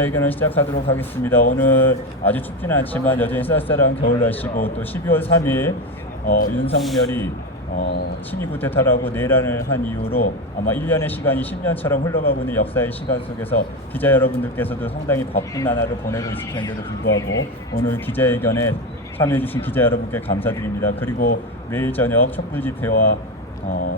의견을 시작하도록 하겠습니다. 오늘 아주 춥지는 않지만 여전히 쌀쌀한 겨울 날씨고 또 12월 3일 윤석열이 친위 쿠데타라고 내란을 한 이후로 아마 1년의 시간이 10년처럼 흘러가고 있는 역사의 시간 속에서 기자 여러분들께서도 상당히 바쁜 나날을 보내고 있을 텐데도 불구하고 오늘 기자회견에 참여해주신 기자 여러분께 감사드립니다. 그리고 매일 저녁 촛불 집회와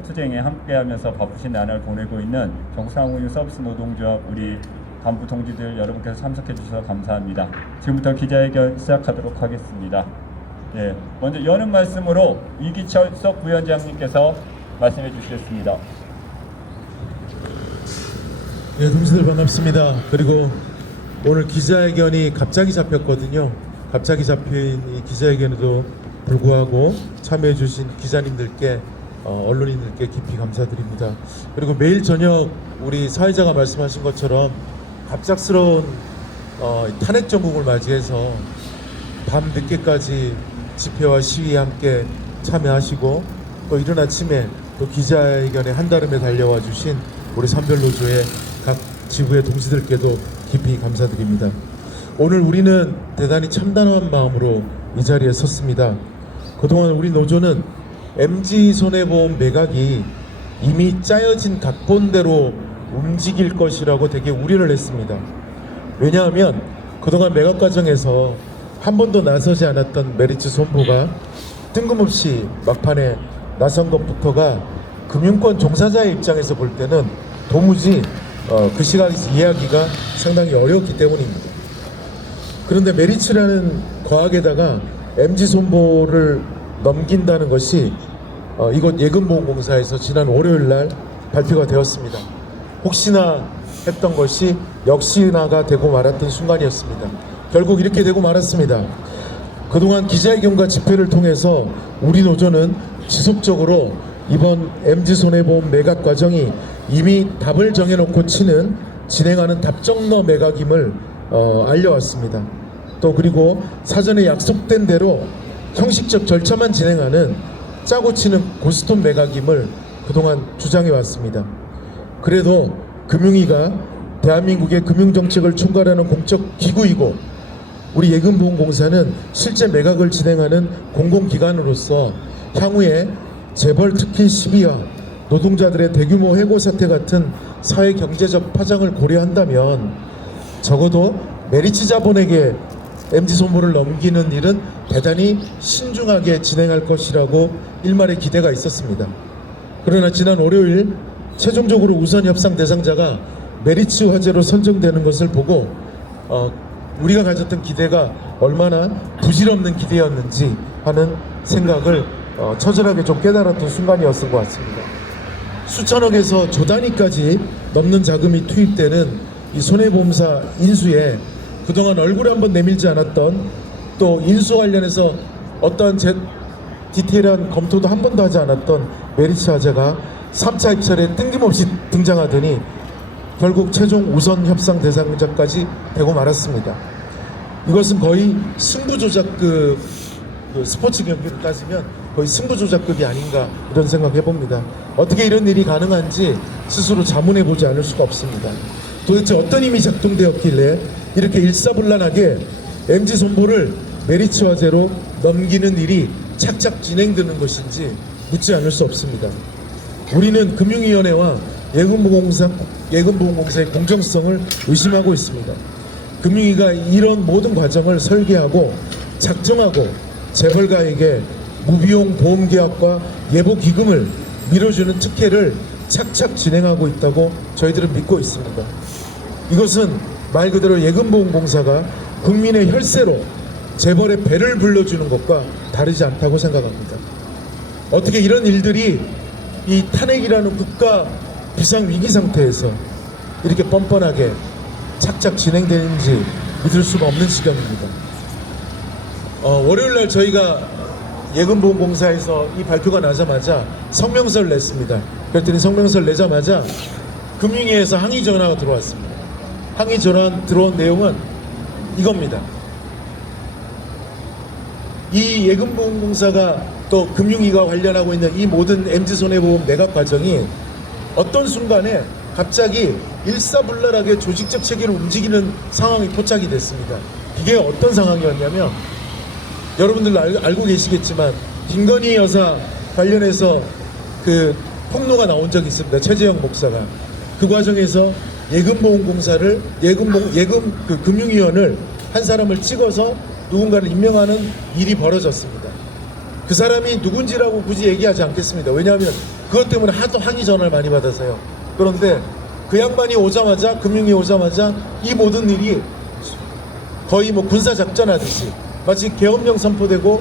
투쟁에 함께하면서 바쁘신 나날을 보내고 있는 경상운유 서비스 노동조합 우리 간부 동지들 여러분께서 참석해 주셔서 감사합니다. 지금부터 기자회견 시작하도록 하겠습니다. 네, 먼저 여는 말씀으로 이기철석 부위원장님께서 말씀해 주시겠습니다. 네, 동지들 반갑습니다. 그리고 오늘 기자회견이 갑자기 잡혔거든요. 갑자기 잡힌 이 기자회견에도 불구하고 참여해 주신 기자님들께 언론인들께 깊이 감사드립니다. 그리고 매일 저녁 우리 사회자가 말씀하신 것처럼 갑작스러운 탄핵 정국을 맞이해서 밤 늦게까지 집회와 시위에 함께 참여하시고 또 이른 아침에 또 기자회견에 한달음에 달려와 주신 우리 산별노조의 각 지부의 동지들께도 깊이 감사드립니다. 오늘 우리는 대단히 참담한 마음으로 이 자리에 섰습니다. 그동안 우리 노조는 MG손해보험 매각이 이미 짜여진 각본대로 움직일 것이라고 되게 우려를 했습니다. 왜냐하면 그동안 매각 과정에서 한 번도 나서지 않았던 메리츠 손보가 뜬금없이 막판에 나선 것부터가 금융권 종사자의 입장에서 볼 때는 도무지 그 시각에서 이해하기가 상당히 어려웠기 때문입니다. 그런데 메리츠라는 과학에다가 MG손보를 넘긴다는 것이 이곳 예금보험공사에서 지난 월요일날 발표가 되었습니다. 혹시나 했던 것이 역시나가 되고 말았던 순간이었습니다. 결국 이렇게 되고 말았습니다. 그동안 기자회견과 집회를 통해서 우리 노조는 지속적으로 이번 MG손해보험 매각 과정이 이미 답을 정해놓고 진행하는 답정너 매각임을 알려왔습니다. 또 그리고 사전에 약속된 대로 형식적 절차만 진행하는 짜고 치는 고스톱 매각임을 그동안 주장해왔습니다. 그래도 금융위가 대한민국의 금융정책을 총괄하는 공적 기구이고 우리 예금보험공사는 실제 매각을 진행하는 공공기관으로서 향후에 재벌 특혜 시비와 노동자들의 대규모 해고 사태 같은 사회경제적 파장을 고려한다면 적어도 메리츠 자본에게 MG손보를 넘기는 일은 대단히 신중하게 진행할 것이라고 일말의 기대가 있었습니다. 그러나 지난 월요일 최종적으로 우선 협상 대상자가 메리츠 화재로 선정되는 것을 보고 우리가 가졌던 기대가 얼마나 부질없는 기대였는지 하는 생각을 처절하게 좀 깨달았던 순간이었던 것 같습니다. 수천억에서 조 단위까지 넘는 자금이 투입되는 이 손해보험사 인수에 그동안 얼굴에 한번 내밀지 않았던 또 인수 관련해서 어떠한 디테일한 검토도 한 번도 하지 않았던 메리츠 화재가 3차 입찰에 뜬금없이 등장하더니 결국 최종 우선 협상 대상자까지 되고 말았습니다. 이것은 거의 승부조작급, 스포츠 경기를 따지면 거의 승부조작급이 아닌가 이런 생각해봅니다. 어떻게 이런 일이 가능한지 스스로 자문해보지 않을 수가 없습니다. 도대체 어떤 힘이 작동되었길래 이렇게 일사불란하게 MG손보를 메리츠 화재로 넘기는 일이 착착 진행되는 것인지 묻지 않을 수 없습니다. 우리는 금융위원회와 예금보험공사의 공정성을 의심하고 있습니다. 금융위가 이런 모든 과정을 설계하고 작정하고 재벌가에게 무비용 보험계약과 예보기금을 밀어주는 특혜를 착착 진행하고 있다고 저희들은 믿고 있습니다. 이것은 말 그대로 예금보험공사가 국민의 혈세로 재벌의 배를 불러주는 것과 다르지 않다고 생각합니다. 어떻게 이런 일들이 이 탄핵이라는 국가 비상위기 상태에서 이렇게 뻔뻔하게 착착 진행되는지 믿을 수가 없는 지경입니다. 월요일날 저희가 예금보험공사에서 이 발표가 나자마자 성명서를 냈습니다. 그랬더니 성명서를 내자마자 금융위에서 항의 전화가 들어왔습니다. 항의 전화 들어온 내용은 이겁니다. 이 예금보험공사가 또 금융위가 관련하고 있는 이 모든 MG손해보험 매각 과정이 어떤 순간에 갑자기 일사불란하게 조직적 체계를 움직이는 상황이 포착이 됐습니다. 이게 어떤 상황이었냐면 여러분들 알고 계시겠지만 김건희 여사 관련해서 그 폭로가 나온 적이 있습니다. 최재형 목사가 그 과정에서 예금보험공사를 예금 그 금융위원을 한 사람을 찍어서 누군가를 임명하는 일이 벌어졌습니다. 그 사람이 누군지라고 굳이 얘기하지 않겠습니다. 왜냐하면 그것 때문에 하도 항의 전화를 많이 받아서요. 그런데 그 양반이 오자마자 금융위 오자마자 이 모든 일이 거의 뭐 군사작전하듯이 마치 계엄령 선포되고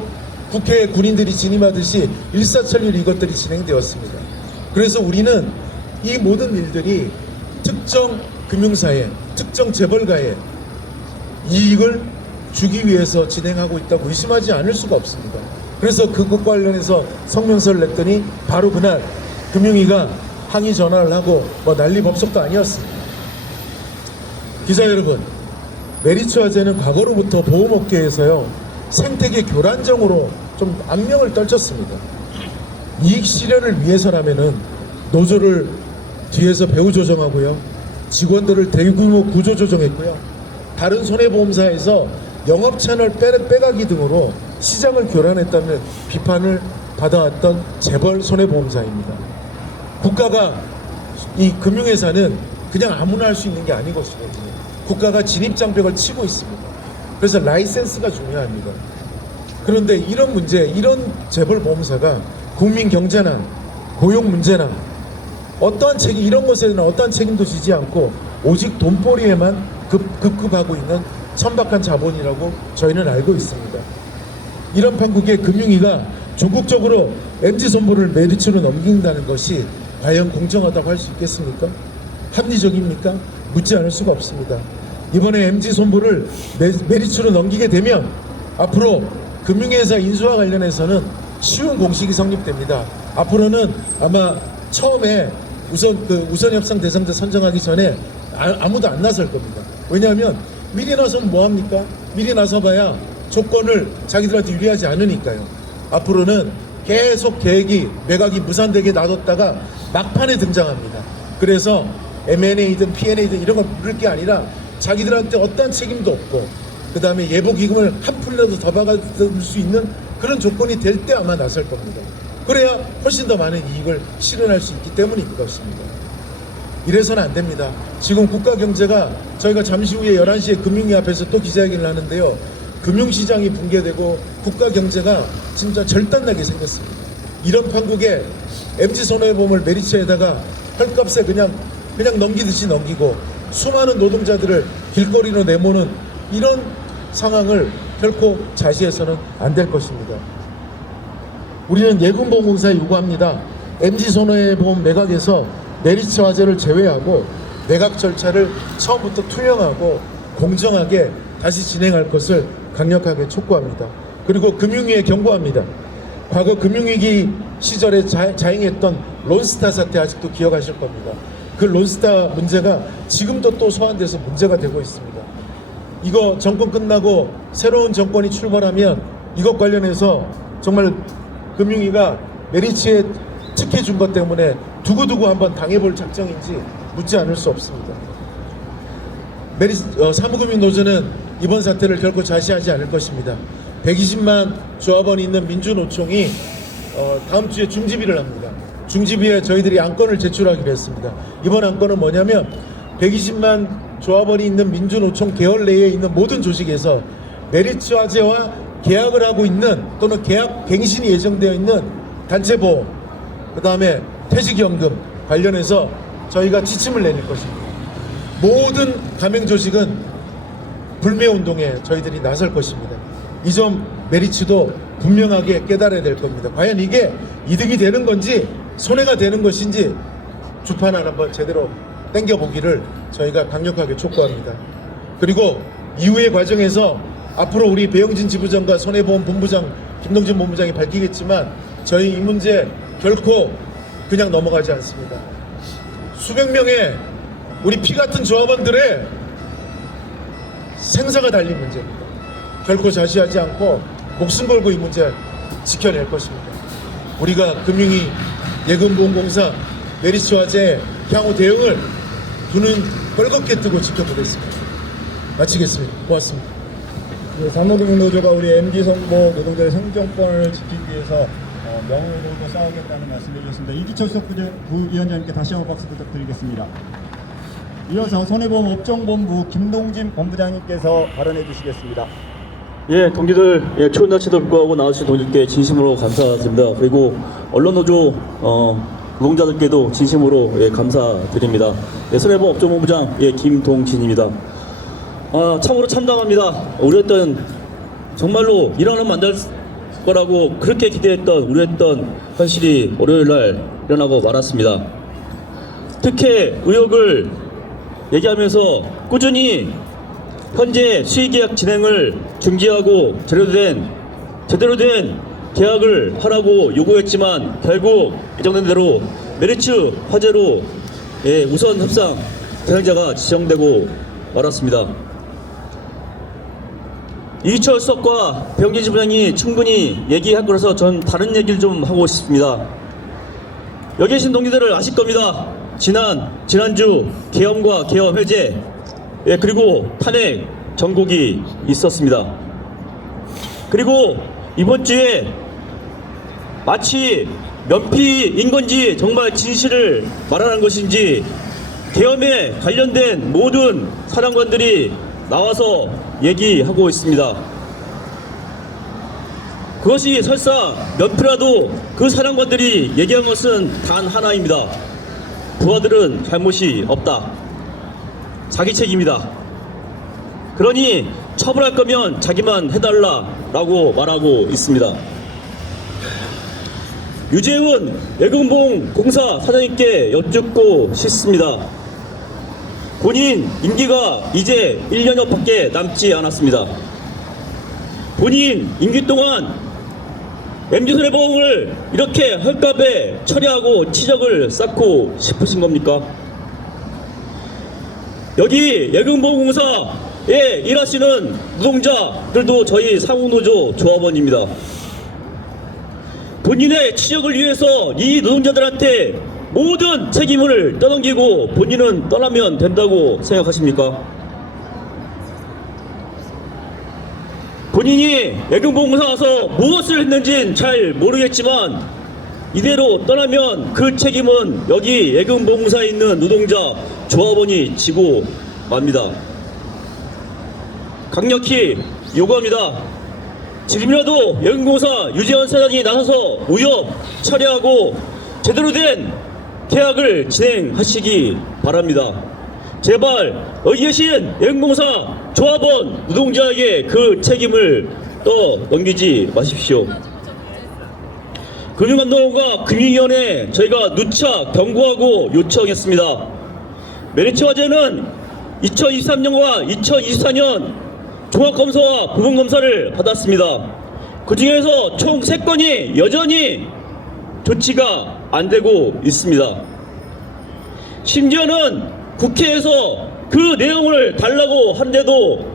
국회에 군인들이 진임하듯이 일사천리 이것들이 진행되었습니다. 그래서 우리는 이 모든 일들이 특정 금융사에 특정 재벌가에 이익을 주기 위해서 진행하고 있다고 의심하지 않을 수가 없습니다. 그래서 그것과 관련해서 성명서를 냈더니 바로 그날 금융위가 항의 전화를 하고 뭐 난리 법석도 아니었습니다. 기자 여러분, 메리츠 화재는 과거로부터 보험업계에서요 생태계 교란정으로 좀 악명을 떨쳤습니다. 이익 실현을 위해서라면은 노조를 뒤에서 배후 조정하고요, 직원들을 대규모 구조 조정했고요, 다른 손해보험사에서 영업 채널 빼가기 등으로 시장을 교란했다는 비판을 받아왔던 재벌 손해보험사입니다. 국가가 이 금융회사는 그냥 아무나 할 수 있는 게 아니거든요. 국가가 진입장벽을 치고 있습니다. 그래서 라이센스가 중요합니다. 그런데 이런 문제, 이런 재벌 보험사가 국민 경제나 고용 문제나 어떠한 책임, 이런 것에 대한 어떠한 책임도 지지 않고 오직 돈벌이에만 급급하고 있는 천박한 자본이라고 저희는 알고 있습니다. 이런 판국에 금융위가 전국적으로 MZ손보를 메리츠로 넘긴다는 것이 과연 공정하다고 할 수 있겠습니까? 합리적입니까? 묻지 않을 수가 없습니다. 이번에 MZ손보를 메리츠로 넘기게 되면 앞으로 금융회사 인수와 관련해서는 쉬운 공식이 성립됩니다. 앞으로는 아마 처음에 우선 협상 대상자 선정하기 전에 아무도 안 나설 겁니다. 왜냐하면 미리 나서면 뭐합니까? 미리 나서봐야 조건을 자기들한테 유리하지 않으니까요. 앞으로는 계속 매각이 무산되게 놔뒀다가 막판에 등장합니다. 그래서 M&A든 P&A든 이런 걸 부를 게 아니라 자기들한테 어떠한 책임도 없고 그 다음에 예보기금을 한 푼이라도 더 박아줄 수 있는 그런 조건이 될 때 아마 나설 겁니다. 그래야 훨씬 더 많은 이익을 실현할 수 있기 때문인 것입니다. 이래서는 안 됩니다. 지금 국가 경제가 저희가 잠시 후에 11시에 금융위 앞에서 또 기자회견을 하는데요. 금융시장이 붕괴되고 국가 경제가 진짜 절단나게 생겼습니다. 이런 판국에 MZ손해보험을 메리츠에다가 헐값에 그냥 넘기듯이 넘기고 수많은 노동자들을 길거리로 내모는 이런 상황을 결코 자시해서는 안 될 것입니다. 우리는 예금보험공사에 요구합니다. MZ손해보험 매각에서 메리츠 화재를 제외하고 매각 절차를 처음부터 투명하고 공정하게 다시 진행할 것을 강력하게 촉구합니다. 그리고 금융위에 경고합니다. 과거 금융위기 시절에 자행했던 론스타 사태 아직도 기억하실 겁니다. 그 론스타 문제가 지금도 또 소환돼서 문제가 되고 있습니다. 이거 정권 끝나고 새로운 정권이 출발하면 이것 관련해서 정말 금융위가 메리츠에 특혜 준 것 때문에 두고두고 한번 당해볼 작정인지 묻지 않을 수 없습니다. 사무금융노조는 이번 사태를 결코 자시하지 않을 것입니다. 120만 조합원이 있는 민주노총이 다음 주에 중지비를 합니다. 중지비에 저희들이 안건을 제출하기로 했습니다. 이번 안건은 뭐냐면 120만 조합원이 있는 민주노총 계열 내에 있는 모든 조직에서 메리츠 화재와 계약을 하고 있는 또는 계약 갱신이 예정되어 있는 단체보험, 그 다음에 퇴직연금 관련해서 저희가 지침을 내릴 것입니다. 모든 가맹조직은 불매운동에 저희들이 나설 것입니다. 이 점 메리츠도 분명하게 깨달아야 될 겁니다. 과연 이게 이득이 되는 건지 손해가 되는 것인지 주판을 한번 제대로 땡겨보기를 저희가 강력하게 촉구합니다. 그리고 이후의 과정에서 앞으로 우리 배영진 지부장과 손해보험 본부장 김동진 본부장이 밝히겠지만 저희 이 문제 결코 그냥 넘어가지 않습니다. 수백 명의 우리 피 같은 조합원들의 생사가 달린 문제입니다. 결코 자시하지 않고 목숨 걸고 이 문제 지켜낼 것입니다. 우리가 금융위, 예금보험공사, 메리츠 화재 향후 대응을 두 눈 벌겋게 뜨고 지켜보겠습니다. 마치겠습니다. 고맙습니다. 산노동노조가 우리 MG 성목 노동자의 생존권을 지키기 위해서 명예로도 싸우겠다는 말씀해 주셨습니다. 이기철 부위원장님께 다시 한번 박수 부탁드리겠습니다. 이어서 손해보험 업종본부 김동진 본부장님께서 발언해 주시겠습니다. 예, 동기들, 예, 추운 날씨도 불구하고 나와주신 동지께 진심으로 감사드립니다. 그리고 언론노조 노동자들께도 진심으로 예, 감사드립니다. 예, 손해보험 업종본부장 예, 김동진입니다. 참으로 참담합니다. 우려했던 정말로 일어나면 안 될 거라고 그렇게 기대했던 우려했던 현실이 월요일날 일어나고 말았습니다. 특혜 의혹을 얘기하면서 꾸준히 현재 수의계약 진행을 중지하고 제대로 된 계약을 하라고 요구했지만 결국 예정된 대로 메리츠 화재로 예, 우선 협상 대상자가 지정되고 말았습니다. 이희철 수석과 배영진 부장이 충분히 얘기할 거라서 전 다른 얘기를 좀 하고 싶습니다. 여기 계신 동기들을 아실 겁니다. 지난주 계엄과 계엄 해제 예, 그리고 탄핵 전국이 있었습니다. 그리고 이번 주에 마치 면피인 건지 정말 진실을 말하는 것인지 계엄에 관련된 모든 사령관들이 나와서 얘기하고 있습니다. 그것이 설사 면피라도 그 사령관들이 얘기한 것은 단 하나입니다. 부하들은 잘못이 없다. 자기 책임이다. 그러니 처벌할 거면 자기만 해달라라고 말하고 있습니다. 유재훈 예금봉공사 사장님께 여쭙고 싶습니다. 본인 임기가 이제 1년여밖에 남지 않았습니다. 본인 임기 동안 MG손해보험을 이렇게 헐값에 처리하고 치적을 쌓고 싶으신 겁니까? 여기 예금보험공사에 일하시는 노동자들도 저희 사무노조 조합원입니다. 본인의 치적을 위해서 이 노동자들한테 모든 책임을 떠넘기고 본인은 떠나면 된다고 생각하십니까? 본인이 예금보험공사 와서 무엇을 했는지는 잘 모르겠지만 이대로 떠나면 그 책임은 여기 예금보험공사에 있는 노동자 조합원이 지고 맙니다. 강력히 요구합니다. 지금이라도 예금보험공사 유재현 사장이 나서서 무협 처리하고 제대로 된 계약을 진행하시기 바랍니다. 제발 여기 계신 예금공사 조합원 노동자에게 그 책임을 떠넘기지 마십시오. 금융감독원과 금융위원회 저희가 누차 경고하고 요청했습니다. 메리츠 화재는 2023년과 2024년 종합검사와 부분검사를 받았습니다. 그 중에서 총 3건이 여전히 조치가 안 되고 있습니다. 심지어는 국회에서 그 내용을 달라고 한데도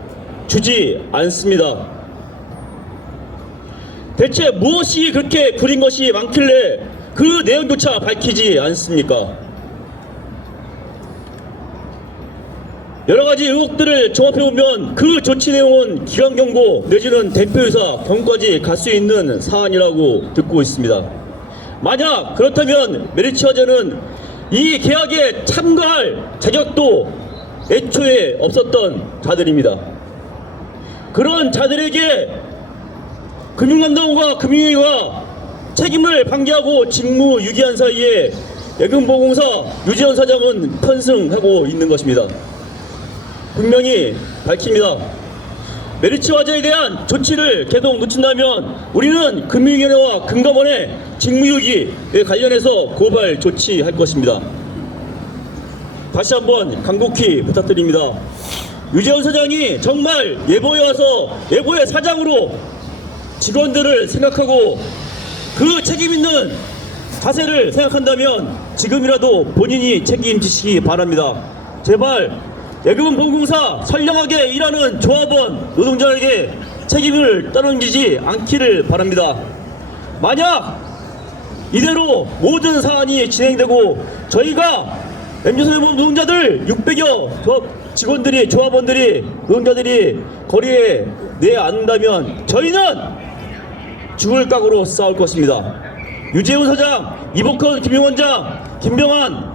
주지 않습니다. 대체 무엇이 그렇게 구린 것이 많길래 그 내용조차 밝히지 않습니까? 여러가지 의혹들을 종합해보면 그 조치 내용은 기관경고 내지는 대표이사 경고까지 갈 수 있는 사안이라고 듣고 있습니다. 만약 그렇다면 메리츠 화재는 이 계약에 참가할 자격도 애초에 없었던 자들입니다. 그런 자들에게 금융감독원과 금융위가 책임을 방기하고 직무유기한 사이에 예금보험공사 유재현 사장은 편승하고 있는 것입니다. 분명히 밝힙니다. 메리츠 화재에 대한 조치를 계속 놓친다면 우리는 금융위원회와 금감원의 직무유기에 관련해서 고발 조치할 것입니다. 다시 한번 간곡히 부탁드립니다. 유재현 사장이 정말 예보에 와서 예보의 사장으로 직원들을 생각하고 그 책임 있는 자세를 생각한다면 지금이라도 본인이 책임지시기 바랍니다. 제발 예금보험공사 선량하게 일하는 조합원 노동자에게 책임을 떠넘기지 않기를 바랍니다. 만약 이대로 모든 사안이 진행되고 저희가 MZ손해보험 노동자들 600여 직원들이, 조합원들이, 노동자들이 거리에 내앉는다면 저희는 죽을 각오로 싸울 것입니다. 유재훈 사장, 이복헌 금융원장, 김병환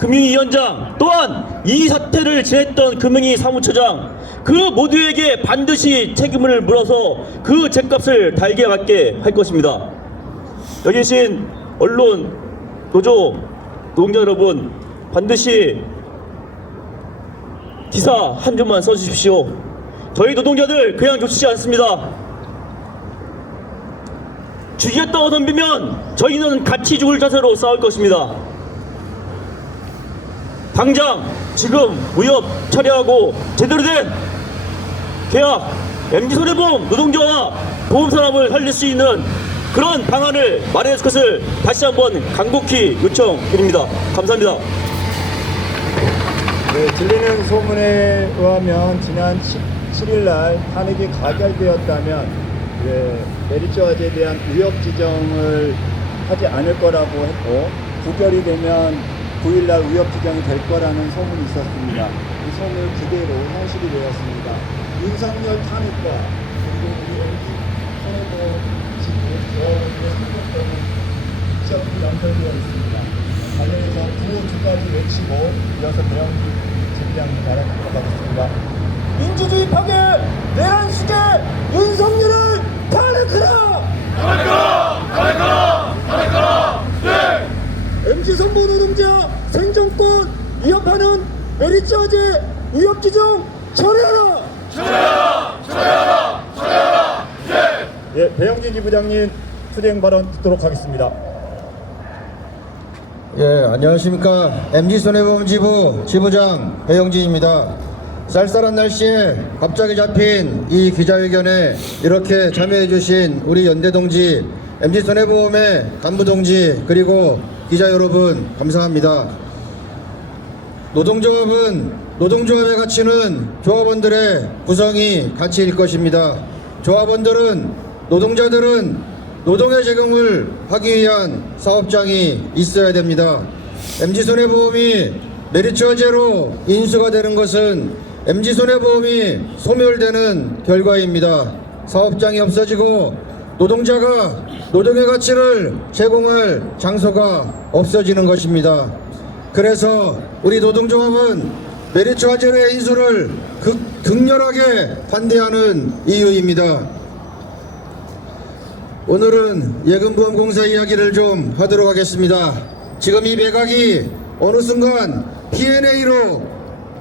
금융위원장, 또한 이 사태를 지냈던 금융위 사무처장, 그 모두에게 반드시 책임을 물어서 그 죗값을 달게 받게 할 것입니다. 여기 계신 언론, 노조, 노동자 여러분, 반드시 기사 한 줄만 써주십시오. 저희 노동자들 그냥 놓치지 않습니다. 죽이겠다고 덤비면 저희는 같이 죽을 자세로 싸울 것입니다. 당장 지금 무협 처리하고 제대로 된 계약, MZ손해보험 노동자와 보험산업을 살릴 수 있는 그런 방안을 마련해 줄 것을 다시 한번 간곡히 요청드립니다. 감사합니다. 네, 들리는 소문에 의하면 지난 7일 날 탄핵이 가결되었다면 메리츠화재에 대한 위협 지정을 하지 않을 거라고 했고, 부결이 되면 9일 날 위협 지정이 될 거라는 소문이 있었습니다. 이 소문 그대로 현실이 되었습니다. 윤석열 탄핵과 그리고 우리 손해보험 지금 조합원들의 성격과는 직접 연결되어 있습니다. 관련해서 구호 두 가지 외치고 이어서 배영진 지부장님 나눠보도록 하겠습니다. 민주주의 파괴, 내란 수재, 윤석열을 탄핵하라! 탄핵하라! 네! MZ손보 노동자 생존권 위협하는 메리츠화재 위협 지정 철회하라! 철회하라! 네! 예, 배영진 지부장님 수행 발언 듣도록 하겠습니다. 예, 안녕하십니까. MZ손해보험 지부 지부장 배영진입니다. 쌀쌀한 날씨에 갑자기 잡힌 이 기자회견에 이렇게 참여해주신 우리 연대동지, MZ손해보험의 간부동지, 그리고 기자 여러분 감사합니다. 노동조합은, 노동조합의 가치는 조합원들의 구성이 가치일 것입니다. 조합원들은, 노동자들은 노동의 제공을 하기 위한 사업장이 있어야 됩니다. MZ손해보험이 메리츠화재로 인수가 되는 것은 MZ손해보험이 소멸되는 결과입니다. 사업장이 없어지고 노동자가 노동의 가치를 제공할 장소가 없어지는 것입니다. 그래서 우리 노동조합은 메리츠화재의 인수를 극렬하게 반대하는 이유입니다. 오늘은 예금보험공사 이야기를 좀 하도록 하겠습니다. 지금 이 매각이 어느 순간 P&A로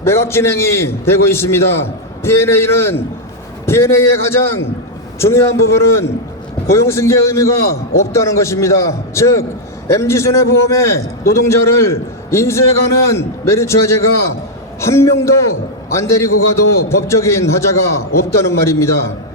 매각 진행이 되고 있습니다. P&A의 가장 중요한 부분은 고용승계 의미가 없다는 것입니다. 즉 MZ손해보험의 노동자를 인수해가는 메리츠화재가 한 명도 안 데리고 가도 법적인 하자가 없다는 말입니다.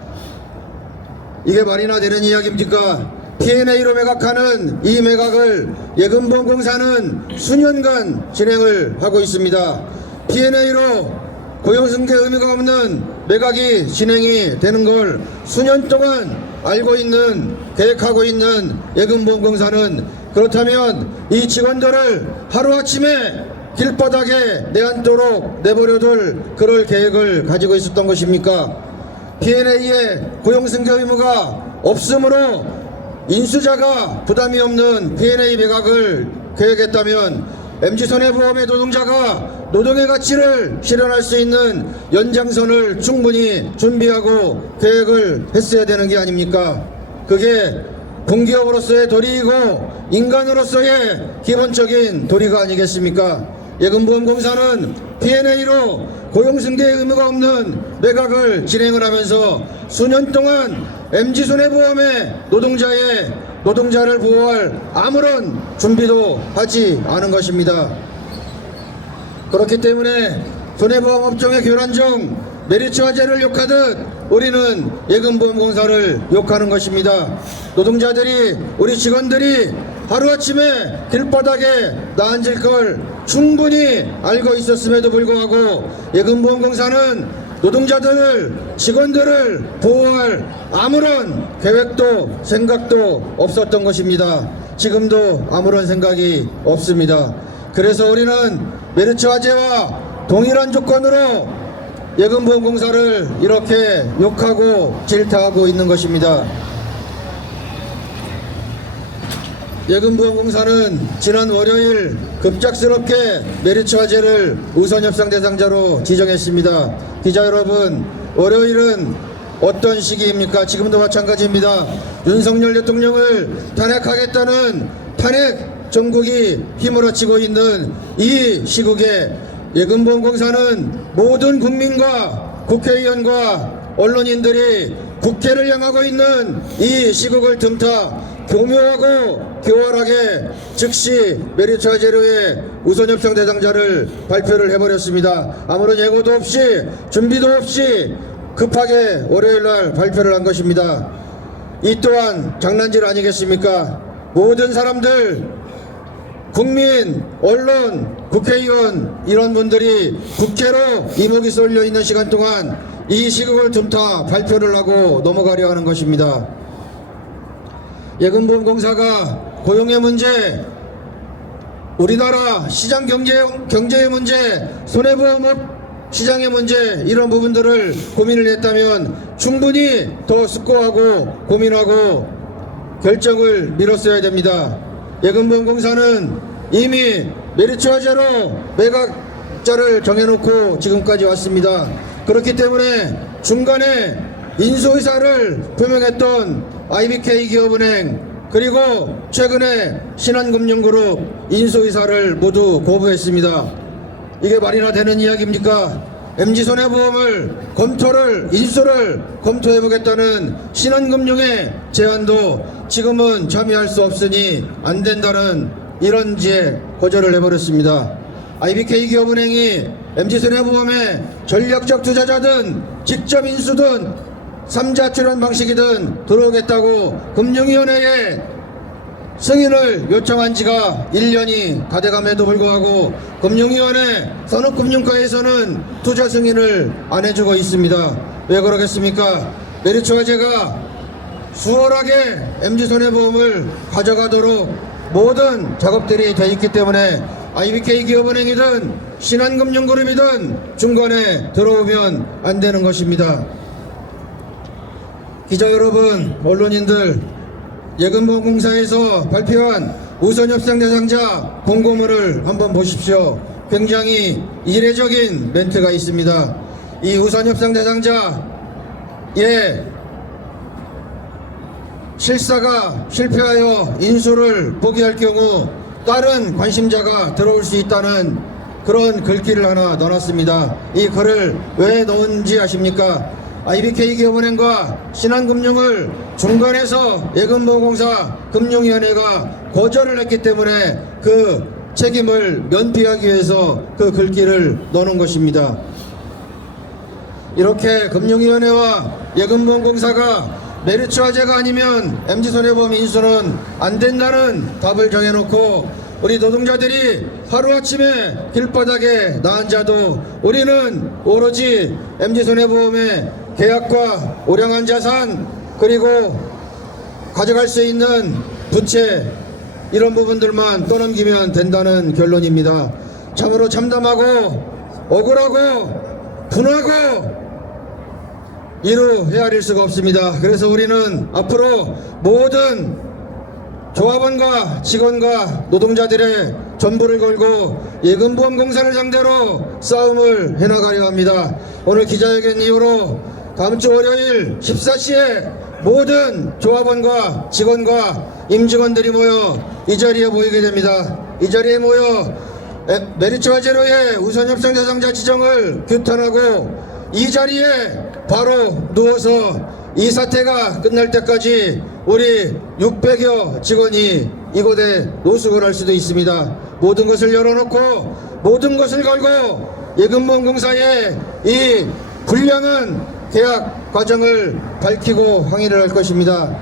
이게 말이나 되는 이야기입니까? P&A로 매각하는 이 매각을 예금보험공사는 수년간 진행을 하고 있습니다. P&A로 고용승계 의미가 없는 매각이 진행이 되는 걸 수년 동안 알고 있는, 계획하고 있는 예금보험공사는 그렇다면 이 직원들을 하루아침에 길바닥에 내앉도록 내버려둘 그럴 계획을 가지고 있었던 것입니까? P&A의 고용승계 의무가 없으므로 인수자가 부담이 없는 P&A 매각을 계획했다면 MZ손해보험의 노동자가 노동의 가치를 실현할 수 있는 연장선을 충분히 준비하고 계획을 했어야 되는 게 아닙니까? 그게 공기업으로서의 도리이고 인간으로서의 기본적인 도리가 아니겠습니까? 예금보험공사는 P&A로 고용승계 의무가 없는 매각을 진행을 하면서 수년 동안 MZ손해보험의 노동자를 보호할 아무런 준비도 하지 않은 것입니다. 그렇기 때문에 손해보험 업종의 교란 중 메리츠화재를 욕하듯 우리는 예금보험공사를 욕하는 것입니다. 노동자들이, 우리 직원들이 하루아침에 길바닥에 나앉을 걸 충분히 알고 있었음에도 불구하고 예금보험공사는 노동자들을, 직원들을 보호할 아무런 계획도 생각도 없었던 것입니다. 지금도 아무런 생각이 없습니다. 그래서 우리는 메르츠 화재와 동일한 조건으로 예금보험공사를 이렇게 욕하고 질타하고 있는 것입니다. 예금보험공사는 지난 월요일 급작스럽게 메르츠 화재를 우선협상 대상자로 지정했습니다. 기자 여러분, 월요일은 어떤 시기입니까? 지금도 마찬가지입니다. 윤석열 대통령을 탄핵하겠다는 탄핵 정국이 휘몰아치고 있는 이 시국에 예금보험공사는 모든 국민과 국회의원과 언론인들이 국회를 향하고 있는 이 시국을 틈타 교묘하고 교활하게 즉시 메르츠 화재로의 우선협상 대상자를 발표를 해버렸습니다. 아무런 예고도 없이 준비도 없이 급하게 월요일날 발표를 한 것입니다. 이 또한 장난질 아니겠습니까? 모든 사람들, 국민, 언론, 국회의원 이런 분들이 국회로 이목이 쏠려 있는 시간 동안 이 시국을 틈타 발표를 하고 넘어가려 하는 것입니다. 예금보험공사가 고용의 문제, 우리나라 시장 경제의 문제, 손해보험업 시장의 문제 이런 부분들을 고민을 했다면 충분히 더 숙고하고 고민하고 결정을 미뤘어야 됩니다. 예금보험공사는 이미 메르츠 화재로 매각자를 정해놓고 지금까지 왔습니다. 그렇기 때문에 중간에 인수의사를 표명했던 IBK 기업은행 그리고 최근에 신한금융그룹 인수의사를 모두 거부했습니다. 이게 말이나 되는 이야기입니까? MG손해보험을 인수를 검토해보겠다는 신한금융의 제안도 지금은 참여할 수 없으니 안 된다는 이런지에 거절을 해버렸습니다. IBK 기업은행이 MG손해보험의 전략적 투자자든 직접 인수든 3자 출연 방식이든 들어오겠다고 금융위원회에 승인을 요청한 지가 1년이 다 돼감에도 불구하고 금융위원회 산업금융과에서는 투자 승인을 안 해주고 있습니다. 왜 그러겠습니까? 메르츠 화재가 수월하게 MG손해보험을 가져가도록 모든 작업들이 돼 있기 때문에 IBK 기업은행이든 신한금융그룹이든 중간에 들어오면 안 되는 것입니다. 기자 여러분, 언론인들, 예금보험공사에서 발표한 우선협상 대상자 공고문을 한번 보십시오. 굉장히 이례적인 멘트가 있습니다. 이 우선협상 대상자의 실사가 실패하여 인수를 포기할 경우 다른 관심자가 들어올 수 있다는 그런 글귀를 하나 넣어놨습니다. 이 글을 왜 넣은지 아십니까? IBK 기업은행과 신한금융을 중간에서 예금보험공사 금융위원회가 거절을 했기 때문에 그 책임을 면피하기 위해서 그 글귀를 넣는 것입니다. 이렇게 금융위원회와 예금보험공사가 메르츠 화재가 아니면 MG손해보험 인수는 안 된다는 답을 정해놓고 우리 노동자들이 하루아침에 길바닥에 나앉아도 우리는 오로지 MG손해보험의 계약과 우량한 자산 그리고 가져갈 수 있는 부채 이런 부분들만 떠넘기면 된다는 결론입니다. 참으로 참담하고 억울하고 분하고 이루 헤아릴 수가 없습니다. 그래서 우리는 앞으로 모든 조합원과 직원과 노동자들의 전부를 걸고 예금보험공사를 상대로 싸움을 해나가려 합니다. 오늘 기자회견 이후로 다음 주 월요일 14시에 모든 조합원과 직원과 임직원들이 모여 이 자리에 모이게 됩니다. 이 자리에 모여 메르츠 화재로의 우선협상 대상자 지정을 규탄하고 이 자리에 바로 누워서 이 사태가 끝날 때까지 우리 600여 직원이 이곳에 노숙을 할 수도 있습니다. 모든 것을 열어놓고 모든 것을 걸고 예금보험공사의 이 불량한 계약 과정을 밝히고 항의를 할 것입니다.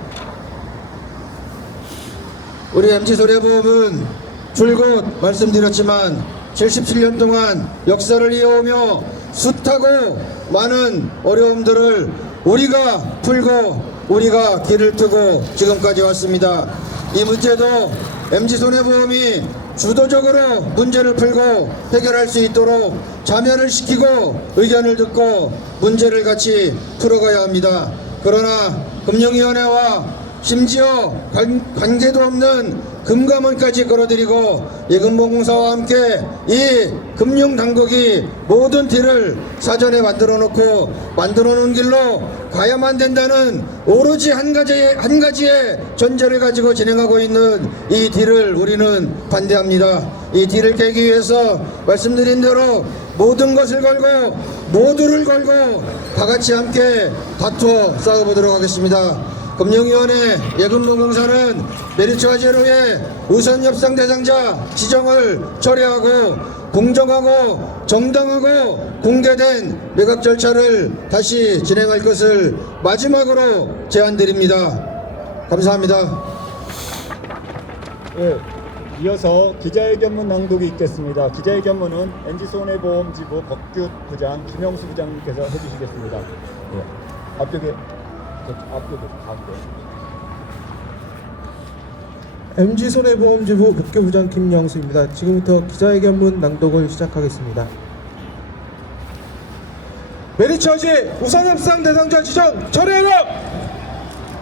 우리 MG손해보험은 줄곧 말씀드렸지만 77년 동안 역사를 이어오며 숱하고 많은 어려움들을 우리가 풀고 우리가 길을 트고 지금까지 왔습니다. 이 문제도 MG손해보험이 주도적으로 문제를 풀고 해결할 수 있도록 자면을 시키고 의견을 듣고 문제를 같이 풀어가야 합니다. 그러나 금융위원회와 심지어 관계도 없는 금감원까지 끌어들이고 예금보험공사와 함께 이 금융당국이 모든 딜을 사전에 만들어 놓은 길로 가야만 된다는 오로지 한 가지의 전제를 가지고 진행하고 있는 이 딜을 우리는 반대합니다. 이 딜을 깨기 위해서 말씀드린 대로 모든 것을 걸고 모두를 걸고 다 같이 함께 다투어 싸워보도록 하겠습니다. 금융위원회 예금보험공사는 메리츠와 제로의 우선협상 대상자 지정을 철회하고 공정하고 정당하고 공개된 매각 절차를 다시 진행할 것을 마지막으로 제안드립니다. 감사합니다. 예, 이어서 기자회견문 낭독이 있겠습니다. 기자회견문은 NG손해보험지부 법규 부장 김영수 부장님께서 해주시겠습니다. 예, 앞쪽에 가운데. MG손해보험지부 법규부장 김영수입니다. 지금부터 기자회견문 낭독을 시작하겠습니다. 메리츠화재 우선협상 대상자 지정 철회하라!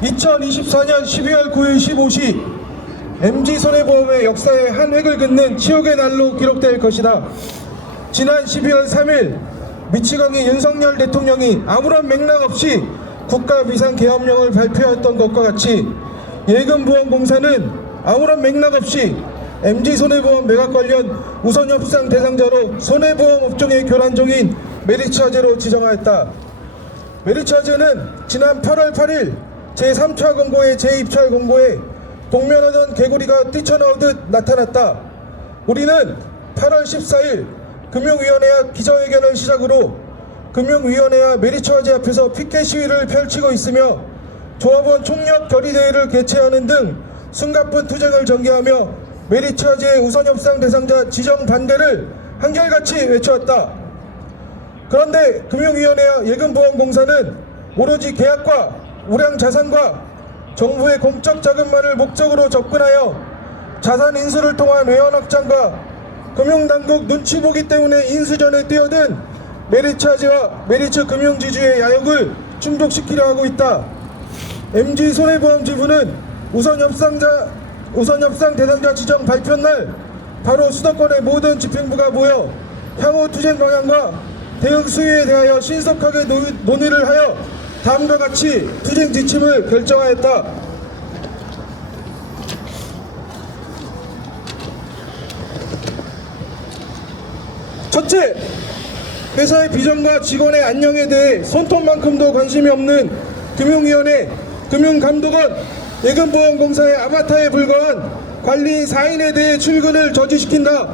2024년 12월 9일 15시 MG손해보험의 역사에 한 획을 긋는 치욕의 날로 기록될 것이다. 지난 12월 3일 미치광이 윤석열 대통령이 아무런 맥락 없이 국가비상계엄령을 발표했던 것과 같이 예금보험공사는 아무런 맥락 없이 MG손해보험 매각 관련 우선협상 대상자로 손해보험 업종의 교란종인 메리츠화재로 지정하였다. 메리츠화재는 지난 8월 8일 제3차 공고의 재입찰 공고에 동면하던 개구리가 뛰쳐나오듯 나타났다. 우리는 8월 14일 금융위원회와 기자회견을 시작으로 금융위원회와 메리츠화재 앞에서 피켓 시위를 펼치고 있으며 조합원 총력 결의대회를 개최하는 등 숨가쁜 투쟁을 전개하며 메리츠화재의 우선협상 대상자 지정 반대를 한결같이 외쳤다. 그런데 금융위원회와 예금보험공사는 오로지 계약과 우량자산과 정부의 공적 자금만을 목적으로 접근하여 자산 인수를 통한 외환 확장과 금융당국 눈치 보기 때문에 인수전에 뛰어든 메리츠화재와 메리츠 금융지주의 야욕을 충족시키려 하고 있다. MG손해보험지부는 우선협상 대상자 지정 발표 날 바로 수도권의 모든 집행부가 모여 향후 투쟁 방향과 대응 수위에 대하여 신속하게 논의를 하여 다음과 같이 투쟁 지침을 결정하였다. 첫째, 회사의 비전과 직원의 안녕에 대해 손톱만큼도 관심이 없는 금융위원회, 금융감독원, 예금보험공사의 아바타에 불과한 관리인 4인에 대해 출근을 저지시킨다.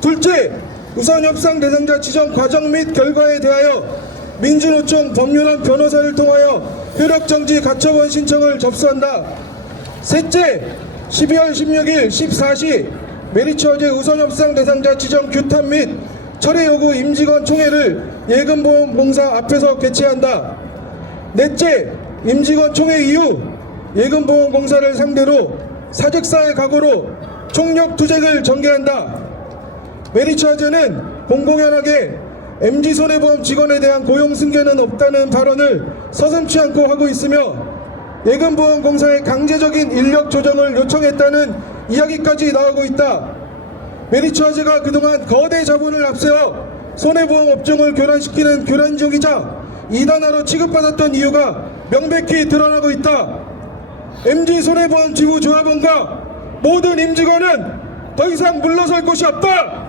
둘째, 우선협상 대상자 지정 과정 및 결과에 대하여 민주노총 법률안 변호사를 통하여 효력정지 가처분 신청을 접수한다. 셋째, 12월 16일 14시 메리츠화재 우선협상 대상자 지정 규탄 및 철회 요구 임직원 총회를 예금보험공사 앞에서 개최한다. 넷째, 임직원 총회 이후 예금보험공사를 상대로 사직사의 각오로 총력 투쟁을 전개한다. 메리츠화재는 공공연하게 MG손해보험 직원에 대한 고용 승계는 없다는 발언을 서슴지 않고 하고 있으며 예금보험공사의 강제적인 인력 조정을 요청했다는 이야기까지 나오고 있다. 메리츠화재가 그동안 거대 자본을 앞세워 손해보험 업종을 교란시키는 교란종이자 이단화로 취급받았던 이유가 명백히 드러나고 있다. MG손해보험 지부 조합원과 모든 임직원은 더 이상 물러설 곳이 없다.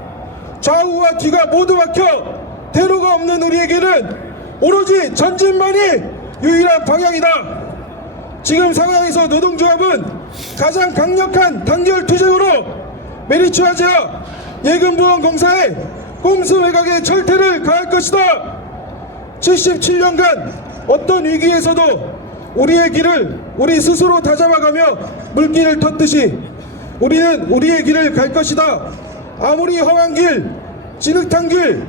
좌우와 뒤가 모두 막혀 대로가 없는 우리에게는 오로지 전진만이 유일한 방향이다. 지금 상황에서 노동조합은 가장 강력한 단결 투쟁으로 메리츠화재와 예금보험공사의 꼼수 매각의 철퇴를 가할 것이다. 77년간 어떤 위기에서도 우리의 길을 우리 스스로 다잡아가며 물길을 텄듯이 우리는 우리의 길을 갈 것이다. 아무리 험한 길, 진흙탕 길,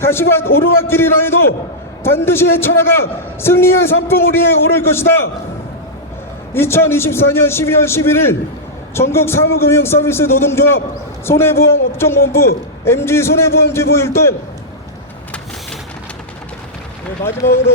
가시밭 오르막길이라 해도 반드시 헤쳐나가 승리의 산봉우리에 오를 것이다. 2024년 12월 11일 전국 사무금융서비스 노동조합 손해보험 업종본부 MG 손해보험지부 율동. 마지막으로